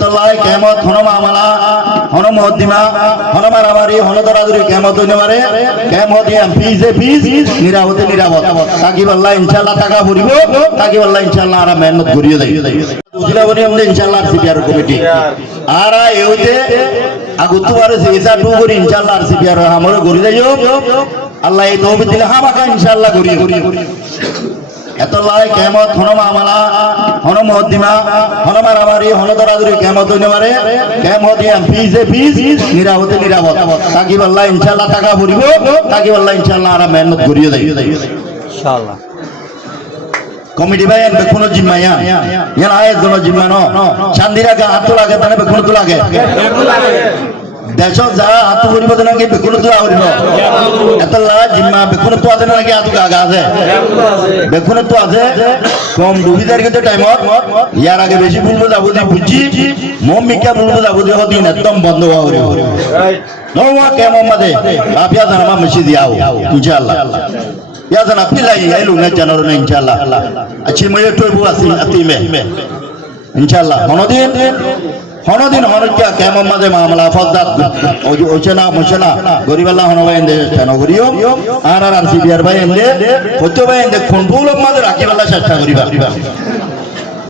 এত লাই কেমত হন মামলা হন মহদ্দিমা হন মারামারি হন দরাদরি কেমত হইতে পারে কেমত ইয়াম ফিজে ফিজ নিরাপদে নিরাপদ তাকি বললা ইনশাআল্লাহ টাকা ভরিব তাকি বললা ইনশাআল্লাহ আর মেহনত করিয়ে দেই বুঝলা বনি আমরা ইনশাআল্লাহ সিপিআর কমিটি আর এউতে আগুতুবারে সেসা টু করি ইনশাআল্লাহ আর সিপিআর আমরা করি দেইও আল্লাহ এই তৌফিক দিলে হামাকা ইনশাআল্লাহ করি এত লাই কেমত হন মামলা হন মহদ্দিমা হন মারামারি হন দরাদরি কেমত হইতে পারে কেমত ইয়াম ফিজে ফিজ নিরাপদে নিরাপদ তাকি বললা ইনশাআল্লাহ টাকা ভরিব তাকি বললা ইনশাআল্লাহ আর মেহনত করিয়ে দেই ইনশাআল্লাহ কমিটি ভাই এন বেকুনো জিম্মায়া ইয়ান আয়ের জন্য জিম্মানো শান্তিরা গা হাত লাগে তানে বেকুনো তো লাগে দেশ যা হাত ভরিব নাকি বেকুনো তো আউরিব এত লা জিম্মা বেকুনো তো আছে নাকি হাত গা আছে বেকুনো তো আছে কম ডুবিদার কিন্তু টাইমত ইয়ার আগে বেশি বলবো যাবো দি বুঝছি মম মিকা বলবো যাবো দি হদিন একদম বন্ধ হওয়া হইব নওয়া কেমন মাদে আপিয়া জানা মেশি দিয়াও ইনশাআল্লাহ या जना पिलाई आइलु न जनर न इंशाल्लाह अच्छी मये टोयबु आसी अतिमे इंशाल्लाह হনদিন হনকিয়া কেমন মাঝে মামলা ফদ্দাত ওচনা মোচনা গরিবাল্লাহ হনবাই এন্ডে কেন করিও আর সিবিআর ভাই এন্ডে হতো ভাই এন্ডে কোনগুলো মাঝে রাখিবাল্লাহ চেষ্টা করিবা